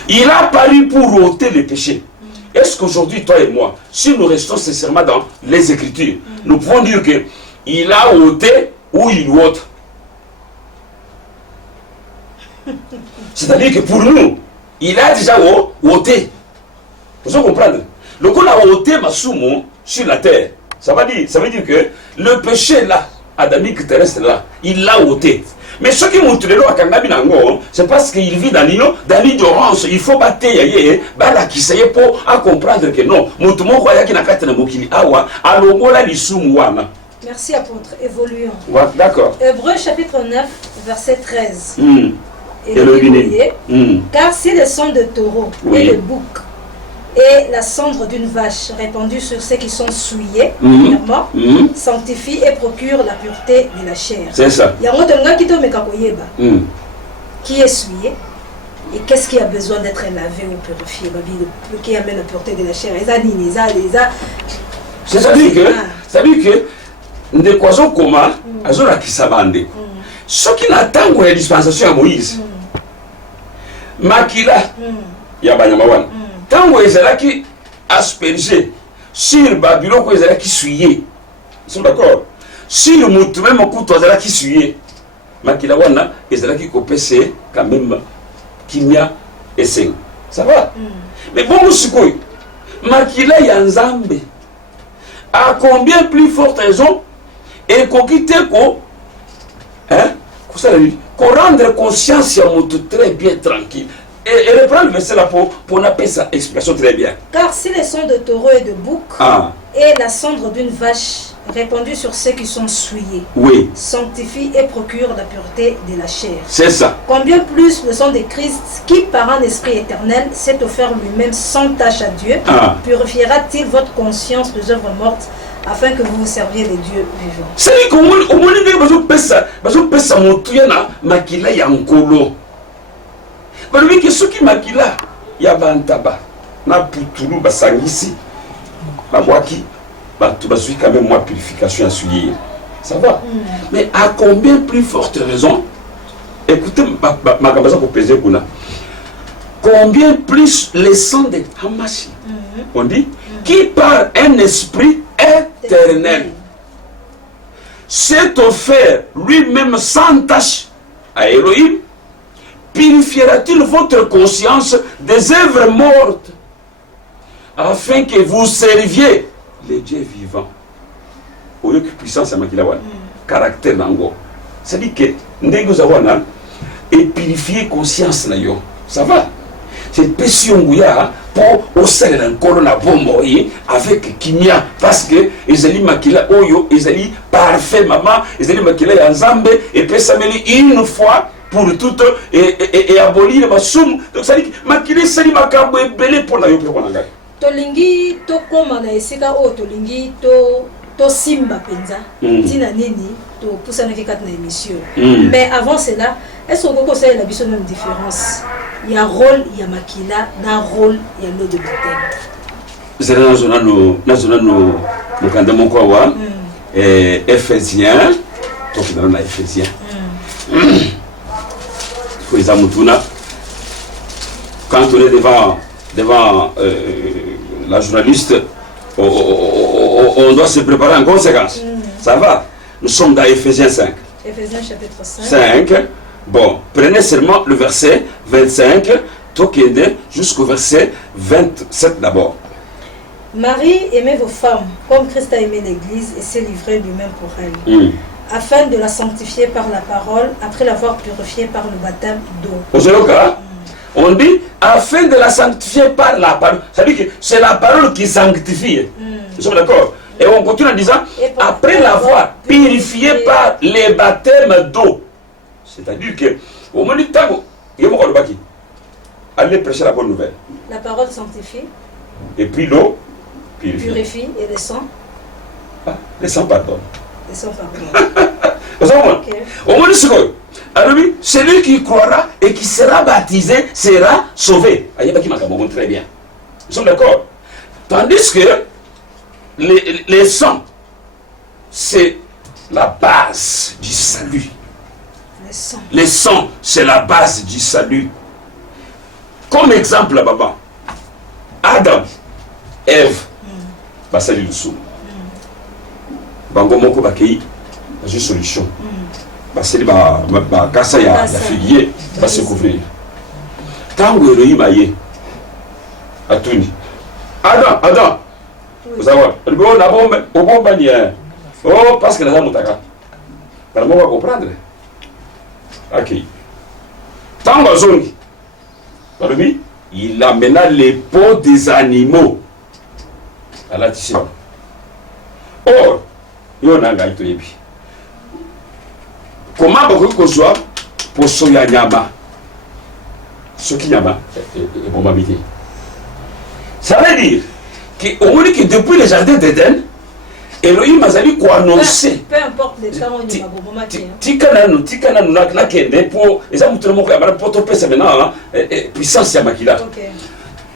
Il a paru pour ôter le péché. Est-ce qu'aujourd'hui, toi et moi, si nous restons sincèrement dans les Écritures, nous pouvons dire que il a ôté ou il ôte? C'est-à-dire que pour nous, il a déjà ôté. Vous comprenez? Le coup a ôté Masumo sur la terre. Ça veut dire que le péché là, adamique terrestre là, il l'a ôté. Mais ce qui montre le à Kangabinango, c'est parce qu'il vit dans l'ignorance. Il faut battre qui sait pour comprendre que non. Merci apôtre, évoluons. Ouais, d'accord. Hébreux chapitre 9, verset 13. Et le car si le sang de taureau et le bouc et la cendre d'une vache répandue sur ceux qui sont souillés, sanctifie et procure la pureté de la chair. C'est ça. Il y a qui est souillé et qu'est-ce qui a besoin d'être lavé ou purifié, qui amène la pureté de la chair. C'est-à-dire que nous croisons comment Azora qui s'abandonne. Ce qui n'attend la dispensation à Moïse, Makila, Yabanyamawan. Tant que les gens qui aspergé sur Babylone, les gens qui suivaient, ils sont d'accord. Si le mot même au coup, les gens qui suivaient, Makila Wana, les gens qui copaient, quand même, Kimia et Seng. Ça va? Mais bon, nous Makila Yanzambe, à combien plus forte raison, et qu'on quitte qu'on rendre conscience à mon très bien tranquille. Et reprendre le verset là pour appeler sa expression très bien. Car si le sang de taureau et de bouc et la cendre d'une vache répandue sur ceux qui sont souillés, sanctifie et procure la pureté de la chair. C'est ça. Combien plus le sang de Christ, qui par un esprit éternel s'est offert lui-même sans tâche à Dieu, purifiera-t-il votre conscience des œuvres mortes afin que vous vous serviez les dieux vivants. C'est comme au moins mais que ceux qui maquillent, il y a Bantaba, na Poutoulou, Basangisi, Babwaki, tu vas suivre quand même moi purification à suivre. Ça va. Mais à combien plus forte raison, écoutez ma campagne pour peser Kuna, combien plus les sang de Hamashi, on dit, qui par un esprit éternel s'est offert lui-même sans tâche à Elohim, purifiera-t-il votre conscience des œuvres mortes afin que vous serviez les dieux vivants? Au lieu que puissance à Makilawan, caractère nango. C'est-à-dire que Ndegozawana et purifier conscience na yo. Ça va? C'est pétion gouya pour au sein d'un corona bombo avec kimia parce que ils allaient makila oyo, ils allaient parfait maman, ils allaient makila yanzambe et puis ça une fois pour toutes et abolir ma somme. Donc ça dit que makile sali makambo e belé pour la yo pour nanga. Tolingi to koma na esika o tolingi to simba penza. Tina nini to poussa na kat na émission. Mais avant cela, est-ce qu'on peut conseiller la biso même différence? Il y a rôle, il y a makila, na rôle, il y a l'eau de baptême. C'est la zone no mukanda moko wa Éphésiens, to dans la Éphésiens. Quand on est devant la journaliste, on doit se préparer en conséquence. Ça va? Nous sommes dans Éphésiens 5. Éphésiens chapitre 5. Bon, prenez seulement le verset 25, jusqu'au verset 27 d'abord. Marie, aimez vos femmes, comme Christ a aimé l'Église et s'est livré lui-même pour elle. Afin de la sanctifier par la parole, après l'avoir purifiée par le baptême d'eau. On dit afin de la sanctifier par la parole. Ça veut dire que c'est la parole qui sanctifie. Nous sommes d'accord? Et on continue en disant après l'avoir purifiée par les baptêmes d'eau. C'est-à-dire que au moment du temps, allez prêcher la bonne nouvelle. La parole sanctifie. Et puis l'eau purifie. Et le sang. Le sang pardonne. Okay. Au moins, celui qui croira et qui sera baptisé sera sauvé. Très bien. Nous sommes d'accord? Tandis que les sangs, c'est la base du salut. Les sangs, c'est la base du salut. Comme exemple là-bas, Adam, Ève, salut le sou. Bango moko bakei une solution. Parce que kasa ya figuier va se couvrir. tango Elohim aye atuni Adam vous savez on a bomba ni oh parce que naza mutaka para moi comprendre OK tango zongi Balobi il amena les peaux des animaux à la tissé. Or, il y a un yebi. Comment beaucoup que soit pour soya nyama, ce qui nyama est bon m'habiter. Ça veut dire qu'au moins que depuis le jardin d'Éden, Elohim a sali quoi annoncer. Peu importe les temps où il y a bon moment. Tikana nous na kende pour les amis tout le monde qui a mal pour topper ça maintenant puissance ya makila.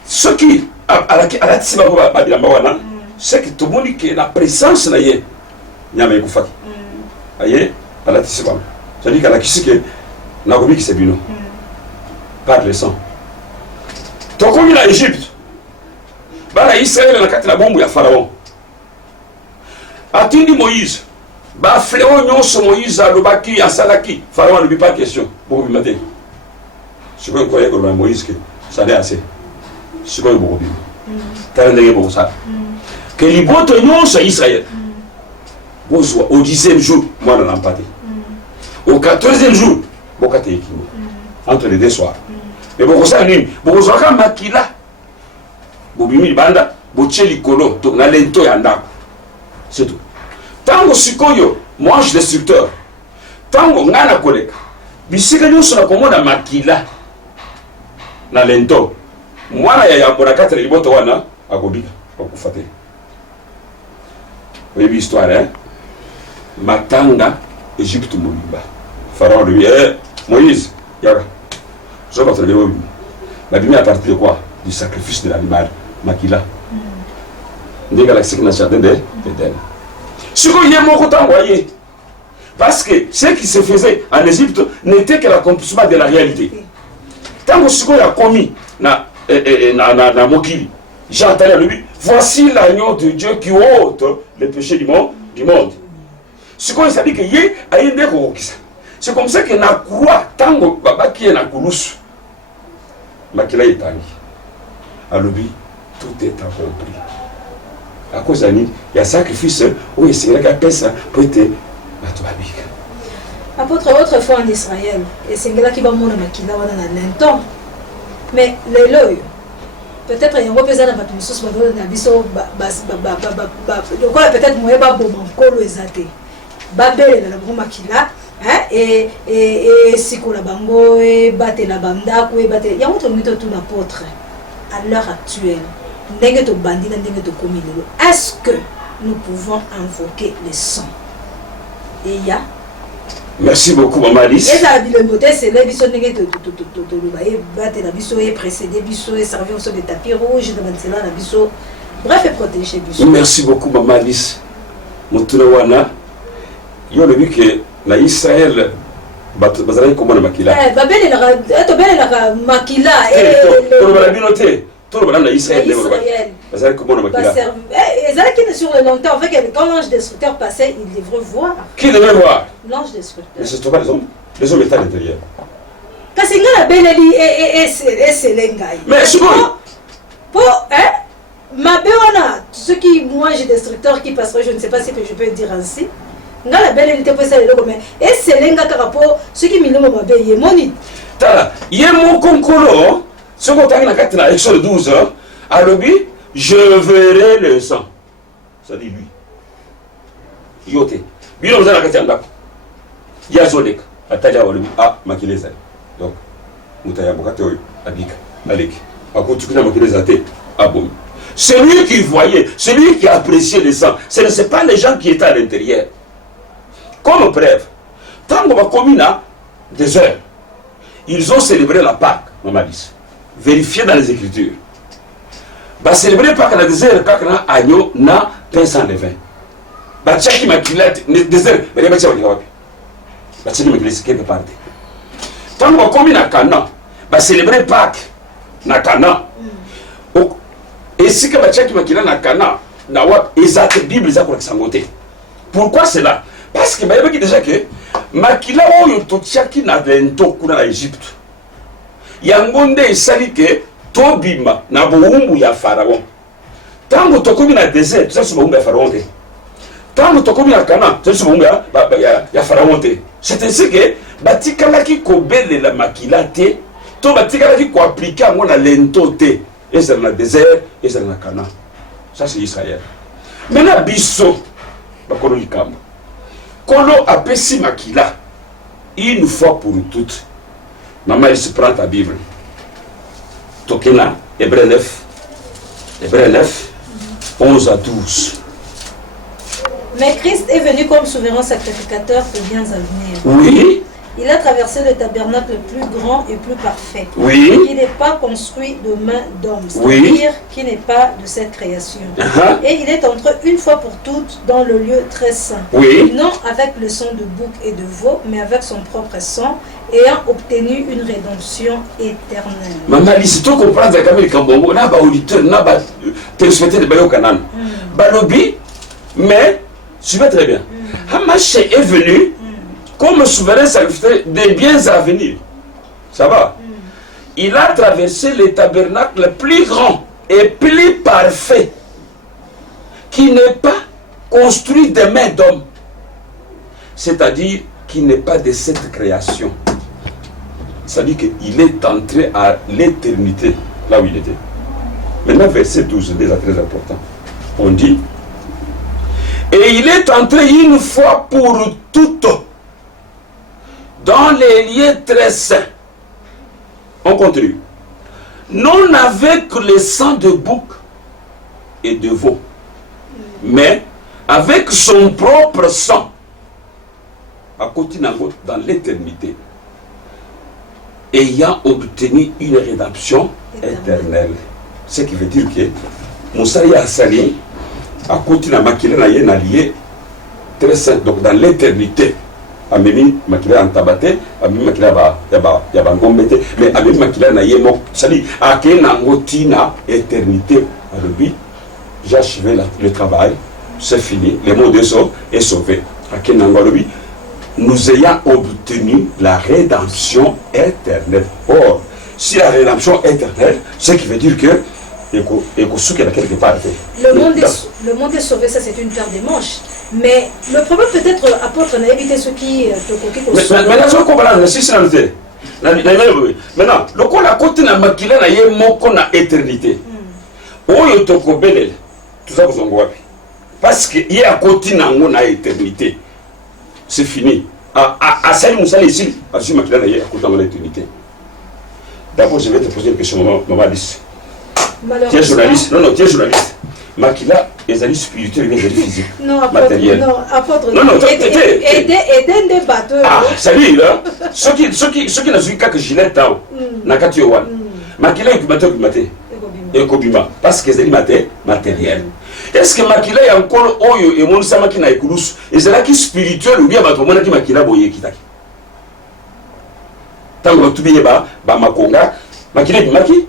Ce qui à la tissé ba bila mawana. C'est que tout le monde qui la présence na ye nyama ekufaki aye ala tisibam c'est-à-dire qu'ala kisike na kobi kisebino par le sang to komi na Égypte bala Israël na kati na bombu ya Pharaon atindi Moïse ba fléau nyonso Moïse alobaki asalaki Pharaon ne lui pas question bobi matin je peux croire que Moïse que ça n'est assez je peux bobi talendenge bo ça que liboto nyonso Israël bozwa au 10e jour moi na lampate au 14e jour bokate ekimo entre les deux soirs mais bokosa nini bokozwaka makila bobimi libanda botie likolo to na lento ya ndako c'est tout tango sikoyo mange destructeur tango ngana koleka bisika nyonso na komona makila na lento mwana ya yambona kati liboto wana akobika okufate. Vous avez vu l'histoire, hein? Matanga, Égypte, Mouliba. Pharaon lui dit, Moïse, Yaga, je vais te le dire. La Bible à partir de quoi? Du sacrifice de l'animal, Makila. Des galaxies qui n'ont pas d'Éden. Ce qu'il y a mon côté envoyé. Parce que ce qui se faisait en Égypte n'était que l'accomplissement de la réalité. Tant que ce qu'on a commis, na Mokili, j'ai entendu lui, voici l'agneau de Dieu qui ôte les péchés du monde. Ce qu'on s'est dit que y a une découverte. C'est comme ça que na croix, tango baba qui est na koulous, makila est tangi. Alors lui, tout est accompli. À cause de il y a sacrifice, oui, c'est vrai qu'il y a ça pour être à toi. Apôtre, autrefois en Israël, et c'est là qui va mourir makila wana na longtemps. Mais les lois, peut-être il y a un représentant de la sauce na biso peut-être moyen ba bon kolo ezate. Babel la bon makila, hein, et sikola bango et battre la banda ko et battre. Il y a autre mythe tout l'apôtre à l'heure actuelle. Est-ce que nous pouvons invoquer les sons? Et il y a. Merci beaucoup, Maman Alice. Et ça, le modèle, c'est les bisous négatifs. La bisou est précédé, bisou est servi au sol de tapis rouge, de maintenant la bisou. Bref, et protéger bisou. Merci beaucoup, Maman Alice. Moutounawana, il y a le but que la Israël, bazali comment makila. Babel la makila. Tout le monde Israël. Bazali comment makila. Qui sur le longtemps, en fait, quand l'ange destructeur passait, il devrait voir. Qui devrait voir? L'ange destructeur. Mais ce ne sont pas les hommes. Les hommes étaient à l'intérieur. Parce que la belle c'est l'engaï. Mais c'est bon. Pour, hein? Ma béona, ceux qui mangent destructeur qui passerait, je ne sais pas si que je peux dire ainsi. La belle elle était pour ça, et c'est l'engaï par rapport ceux qui m'ont ma belle, monite. Tala, il y a mon concolo, ce qu'on a dans la Exode 12, à l'objet, je verrai le sang. Ça dit lui. Yote. Bilo mzana kati anda. Ya zolek. Ataja wali makileza. Donc mutaya bokate oyo abika. Aleki. Akotukuna makileza te. Abom. Celui qui voyait, celui qui appréciait le sang, ce ne sont pas les gens qui étaient à l'intérieur. Comme preuve, tant qu'on va commis là, des heures, ils ont célébré la Pâque, Maman Alice. Vérifiez dans les Écritures. Bah célébrer Pâques la désert, Pâques na agneau na pain sans levain. Bah tchaki maquillette, désert, mais les bâtiments qui ont bah tchaki maquillette quelque part. Tant qu'on va commis na Cana, bah célébrer Pâques na Cana. Et si que bachaki makila na Cana na wa ezate Bible za ko sangote. Pourquoi cela? Parce que bayebaki déjà que makila oyo to tchaki na lento kuna na Égypte. yango nde esali ke tobima na bowumbu ya Pharaon. Tango tokomi na désert tozali bowumbu ya Pharaon te. Tango tokomi na Canaan tozali bowumbu ya Pharaon te. C'est ainsi que batikalaki kobelela makila te, to batikalaki ko appliquer yango na lento te. Ezali na désert, ezali na Canaan. Ça c'est Israël. Maintenant biso bakolo likambo. Kolo apesi makila une fois pour toutes. Maman, il se prend ta Bible. Tokena, Hébreux 9. Hébreux 9, 11 à 12. Mais Christ est venu comme souverain sacrificateur pour biens à venir. Oui. Il a traversé le tabernacle le plus grand et plus parfait. Oui. Qui n'est pas construit de main d'homme. Oui. C'est-à-dire qui n'est pas de cette création. Et il est entré une fois pour toutes dans le lieu très saint. Oui. Non avec le sang de bouc et de veau, mais avec son propre sang, ayant obtenu une rédemption éternelle. Maman, si tu comprends que le Cambongo, n'a pas auditeur, n'a pas téléspectateur de Bayo Kanan. Balobi, mais, suivez très bien. Hamaché est venu comme souverain sacrificateur des biens à venir. Ça va? Il a traversé le tabernacle le plus grand et plus parfait, qui n'est pas construit de mains d'homme. C'est-à-dire qui n'est pas de cette création. C'est-à-dire qu'il est entré à l'éternité, là où il était. Maintenant, verset 12, c'est déjà très important. On dit, et il est entré une fois pour toutes dans les lieux très saints. On continue. Non avec le sang de bouc et de veau, mais avec son propre sang, à côté dans l'éternité, ayant obtenu une rédemption éternelle. Ce qui veut dire que Moussaya Assali, à côté de Makila na lié très saint, donc dans l'éternité. Amemi makila antabate, amemi makila ya bangombete, mais amemi makila na yemo, c'est-à-dire à quel nangotina éternité à l'obit, j'ai achevé le travail, c'est fini, le mot de sauve est sauvé. À quel nangobi, nous ayons obtenu la rédemption éternelle. Or, si la rédemption éternelle, ce qui veut dire que quelque part. Le monde est sauvé, ça c'est une paire de manches. Mais le problème peut-être, apôtre, n'a évité ceux qui maintenant, je comprends, si c'est maintenant, le coup la côté n'a makila na ye moko na éternité. Oyo tokobelel, tout ça vous en voit. Parce que il y a côté na éternité. C'est fini. À Salim Moussa ici, à ce makila na ye à côté de l'éternité. D'abord, je vais te poser une question, maman Alice. Tu es journaliste? Non, tu es journaliste. Makila, les alliés spirituels, les alliés physiques. Non, matériels. Non, apôtre. Non, aider des bateaux. Ah, salut, là. Ceux qui n'ont vu qu'à Gillette, Nakati Owan. Makila est maté. Et Kobima. Parce que c'est matériel. Est-ce que Makila est encore Oyo et mon Samakina et Koulous? Et c'est là qui spirituel ou bien Batomana qui Makila Boye Kitaki? Tant que tu es là, Makonga, Makila est Maki?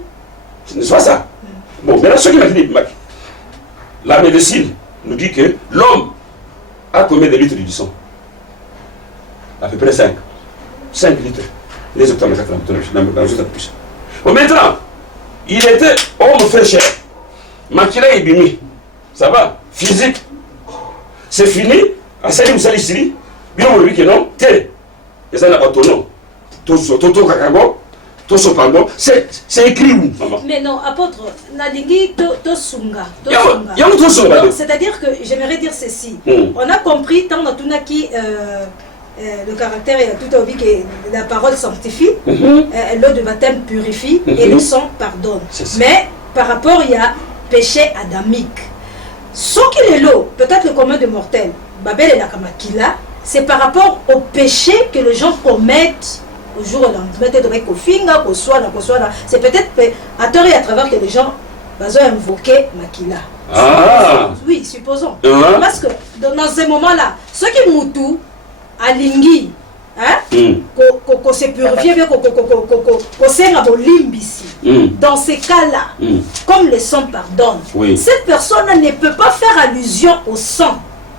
Ce n'est pas ça. Bon, maintenant, ce qui m'a dit, la médecine nous dit que l'homme a combien de litres du sang? À peu près 5. 5 litres. Les autres, plus. Bon, maintenant, il était homme fait cher. Makila est bimi. Ça va? Physique. C'est fini. À Salim Salissiri. Bien, on lui dit que non. Té. Et ça n'a pas ton nom. Toto Kakago. C'est écrit où, maman? Mais non, apôtre, Nalingi Tosunga. C'est-à-dire que j'aimerais dire ceci. On a compris, tant dans tout qui le caractère et tout a que la parole sanctifie, l'eau de baptême purifie et le sang pardonne. Mais par rapport, il y a péché adamique. Ce qui est l'eau, peut-être le commun de mortels, Babel et la Kamakila, c'est par rapport au péché que les gens commettent au jour où c'est peut-être à tort et à travers que les gens vont invoquer Makila. Ah. Oui, supposons. Parce que dans ces moments-là, ceux qui moutou, alingi, qu'on se purifie, qu'on s'est limbisi. Dans ces cas-là, comme le sang pardonne, cette personne ne peut pas faire allusion au sang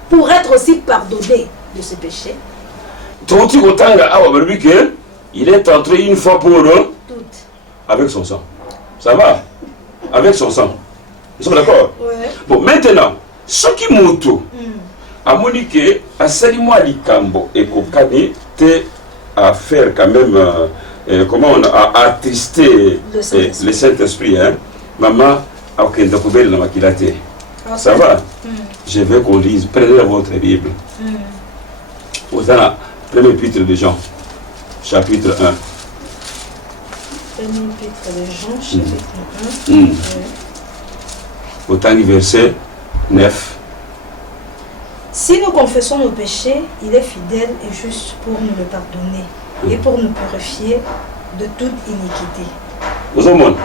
pour être aussi pardonné de ses péchés. Il est entré une fois pour eux avec son sang. Ça va? Avec son sang. Nous sommes d'accord? Ouais. Bon, maintenant, ce qui m'auto, à Monique, à Salimo Likambo et Kokani, t'es à faire quand même, comment on a attristé le Saint-Esprit. Hein? Maman, ok, donc belle dans ma kilate. Ça va? Je veux qu'on lise, prenez votre Bible. Au premier épître de Jean, chapitre 1. Premier épître de Jean, chapitre 1. Au temps du verset 9. Si nous confessons nos péchés, il est fidèle et juste pour nous le pardonner et pour nous purifier de toute iniquité. Vous avez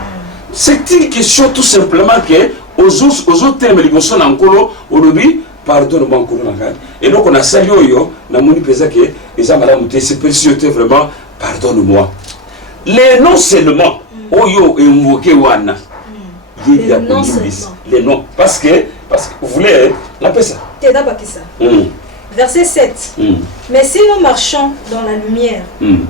c'est une question tout simplement que aux autres termes, les gens sont aujourd'hui, pardonne-moi encore. Et donc on a salué yo, na moni pesa que les gens madame c'est précieux vraiment, pardonne-moi. Les noms seulement, oyo invoqué wana. Les noms, parce que vous voulez, on appelle ça. Verset 7. Mais si nous marchons dans la lumière,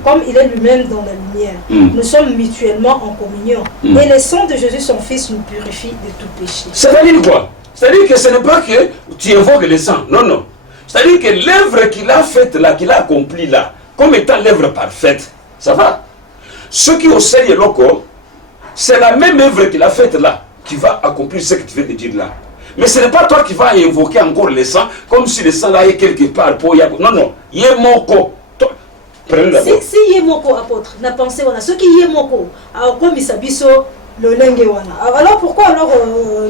comme il est lui-même dans la lumière, nous sommes mutuellement en communion. Et le sang de Jésus, son Fils, nous purifie de tout péché. C'est-à-dire quoi? C'est-à-dire que ce n'est pas que tu invoques le sang. Non, non. C'est-à-dire que l'œuvre qu'il a faite là, qu'il a accomplie là, comme étant l'œuvre parfaite, ça va? Ce qui au Seigneur loco, c'est la même œuvre qu'il a faite là, qui va accomplir ce que tu viens de dire là. Mais ce n'est pas toi qui vas invoquer encore le sang, comme si le sang là est quelque part pour y avoir. Non, non. Yemoko. Prenez d'abord. Si Yemoko apôtre, n'a pensé, voilà. Ce qui Yemoko, alors comme il s'abisso, le lengue wana. Alors pourquoi alors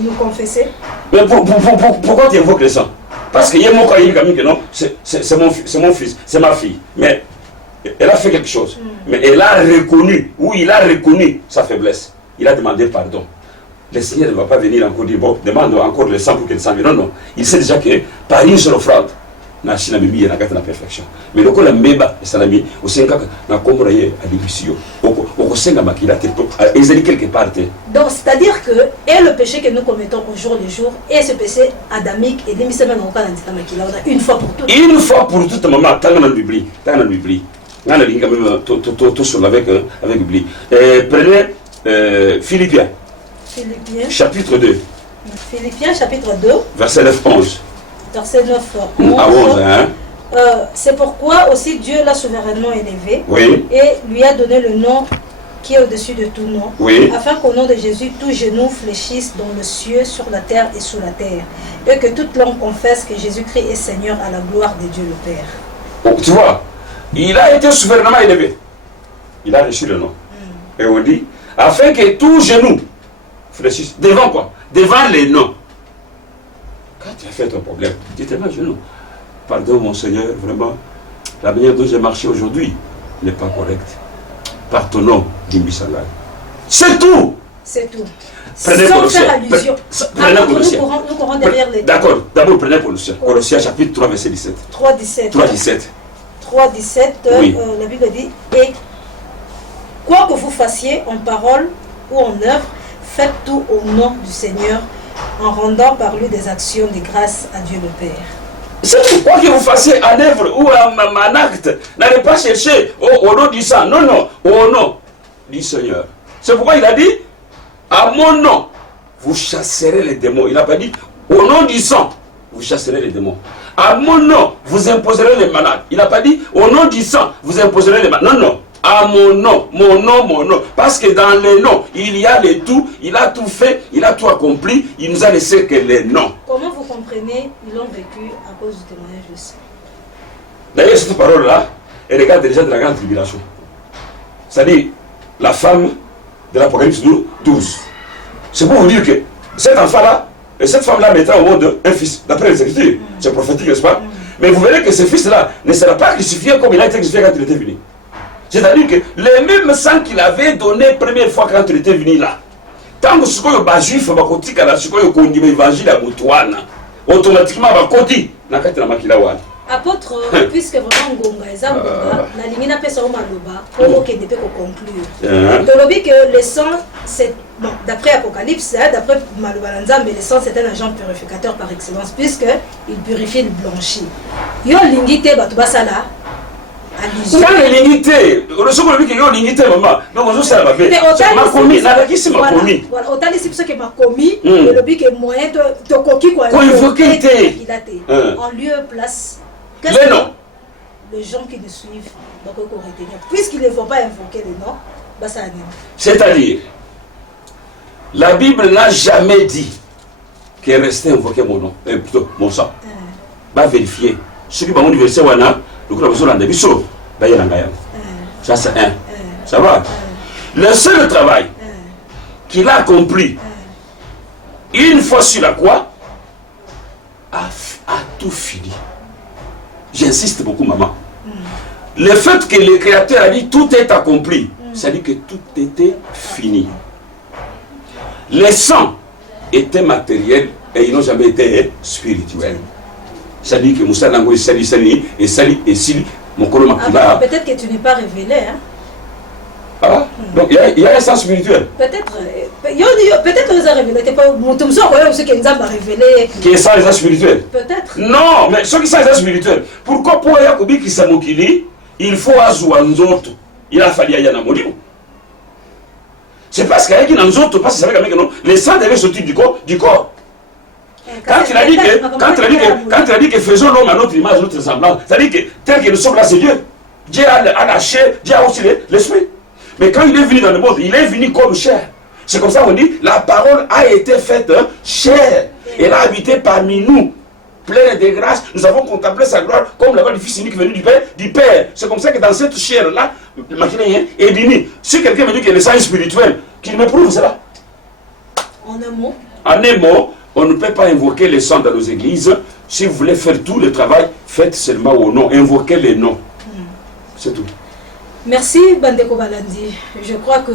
nous confesser? Mais pourquoi tu invoques le sang? Parce que Yemoko a dit que non, c'est mon fils, c'est ma fille. Mais elle a fait quelque chose. Mais elle a reconnu, ou il a reconnu sa faiblesse. Il a demandé pardon. Le Seigneur ne va pas venir encore dire, bon, demande encore le sang pour qu'elle s'en vienne. Non, non. Il sait déjà que par une seule offrande, na china mimi na gata na perfection. Mais le kola mbeba salami au senga na komuraye à l'ébusio. Au senga makila te ezali quelque part. Donc c'est-à-dire que et le péché que nous commettons au jour le jour et ce péché adamique et démissionnement dans le cas makila on a une fois pour toutes. Une fois pour toutes maman tant dans la Bible, tant dans la Bible. On a ligne quand même tout sur avec Bible. Prenez Philippiens. Philippiens. Chapitre 2. Philippiens chapitre 2. Verset 9-11. Verset 9 11. À 11, hein? C'est pourquoi aussi Dieu l'a souverainement élevé, oui, et lui a donné le nom qui est au-dessus de tout nom, oui, afin qu'au nom de Jésus, tout genou fléchisse dans le ciel, sur la terre et sous la terre, et que toute langue confesse que Jésus-Christ est Seigneur à la gloire de Dieu le Père. Donc, tu vois, il a été souverainement élevé. Il a reçu le nom. Et on dit, afin que tout genou fléchisse. Devant quoi? Devant les noms. Quand tu as fait ton problème, dis-toi, genou. Pardon, mon Seigneur, vraiment, la manière dont j'ai marché aujourd'hui n'est pas correcte. Par ton nom, Dimbisalai. C'est tout. C'est tout. Prenez sans faire allusion. Prenez Colossiens. Nous courons derrière les... D'accord, d'abord prenez Colossiens. Colossiens chapitre 3, verset 17. 3, 17. 3, 17. 3, 17, oui. La Bible dit, et quoi que vous fassiez en parole ou en œuvre, faites tout au nom du Seigneur, en rendant par lui des actions de grâce à Dieu le Père. C'est tout. Quoi que vous fassiez en œuvre ou en acte, n'allez pas chercher au nom du sang. Non, non, au nom du Seigneur. C'est pourquoi il a dit, à mon nom, vous chasserez les démons. Il n'a pas dit, au nom du sang, vous chasserez les démons. À mon nom, vous imposerez les malades. Il n'a pas dit, au nom du sang, vous imposerez les malades. Non, non. À mon nom, mon nom, mon nom. Parce que dans les noms, il y a les tout, il a tout fait, il a tout accompli, il nous a laissé que les noms. Comment vous comprenez, ils l'ont vécu à cause du témoignage de ça? D'ailleurs, cette parole-là, elle regarde déjà de la grande tribulation. C'est-à-dire, la femme de l'Apocalypse 12. C'est pour vous dire que cet enfant-là, et cette femme-là mettra au monde un fils, d'après les Écritures. C'est prophétique, n'est-ce pas? Mais vous verrez que ce fils-là ne sera pas crucifié comme il a été crucifié quand il était venu. C'est-à-dire que les mêmes sang qu'il avait donné première fois quand il était venu là, tant que ce que les juifs ont dit que l'évangile a moutouana, automatiquement il va continuer. Apôtre, puisque vraiment Ngonga et Zangonga, la ligne n'a pas ça au Maloba, pour qu'il ne peut conclure. De l'objet que le sang, c'est, bon, d'après Apocalypse, d'après Maloba mais le sang c'est un agent purificateur par excellence, puisqu'il purifie le blanchi. Yo l'ingité, Batubasala, Quand l'unité, le second qui est l'unité, maman, donc on ça va faire. Ma commis, n'a qui c'est ma commis. Voilà, autant de ce que ma commis, le but est moyen de coquille quoi. En lieu place. Les noms. Les gens qui nous suivent, donc on retenir. Puisqu'ils ne vont pas invoquer les noms, bah ça anime. C'est-à-dire, la Bible n'a jamais dit qu'il restait invoquer mon nom, plutôt mon sang. Va vérifier. Ceux qui vont verset wana, le coup besoin de biso, bah y a ça c'est un. Ça va. Le seul travail qu'il a accompli une fois sur la croix a tout fini. J'insiste beaucoup, maman. Le fait que le Créateur a dit tout est accompli, ça dit que tout était fini. Les sangs étaient matériels et ils n'ont jamais été spirituels. Ça dit que Moussa Nango est sali et sili mon colon makila. Peut-être que tu n'es pas révélé, hein. Ah, donc il y a un sens spirituel. Peut-être que vous avez révélé. Mon tombeau, ce que nous avons révélé. Qui est ça, les sens spirituels? Peut-être. Non, mais ceux qui sont les sens spirituels. Pourquoi pour Yakobi qui s'amokili, il faut azouanzoto. Il a fallu y en a. C'est parce qu'il y a qui dans autres, parce que c'est vrai que les sangs devaient sortir du corps. Quand il a dit que faisons l'homme à notre image, notre semblance, c'est-à-dire que tel que nous sommes là, c'est Dieu. Dieu a la chair, Dieu a aussi l'esprit. Mais quand il est venu dans le monde, il est venu comme chair. C'est comme ça qu'on dit, la parole a été faite chair. Elle a habité parmi nous, pleine de grâce. Nous avons contemplé sa gloire comme la gloire du Fils unique venu du Père. C'est comme ça que dans cette chair-là, le maquinaire est béni. Si quelqu'un me dit qu'il est sang spirituel, qu'il me prouve cela. En un mot. En un mot, on ne peut pas invoquer les sangs dans nos églises. Si vous voulez faire tout le travail, faites seulement au nom. Invoquez les noms. C'est tout. Merci Bandeko Balandi. Je crois que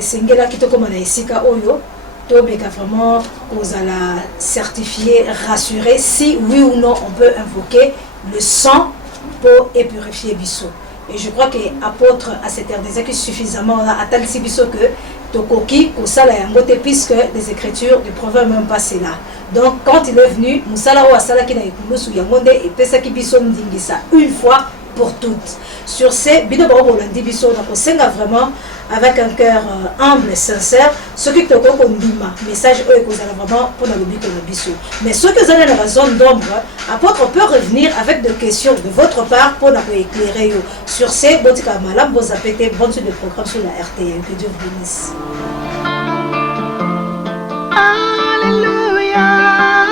Sengela Kitoko Manaïsika Oyo, Tobeka vraiment vous allez certifier, rassurer si oui ou non on peut invoquer le sang pour purifier Bissot. Et je crois que apôtre à cette heure des suffisamment à Talsi Bissot que Tokoki, Kosala Yangote, puisque les écritures du proverbe même passé là. Donc quand il est venu, Moussala ou Asala qui n'a pas Yangonde et Pesaki Bissot Ndingisa une fois pour toutes. Sur ces Bino Rolandi Bissot, donc on s'engage vraiment avec un cœur humble et sincère, ce qui te condima, message eux que vous allez vraiment pour le but de Bissot. Mais ceux que vous avez dans la zone d'ombre, apôtre peut revenir avec des questions de votre part pour nous éclairer. Sur ces, bon malam, bon appétit, bon suite de programme sur la RTL. Que Dieu vous bénisse. Alléluia.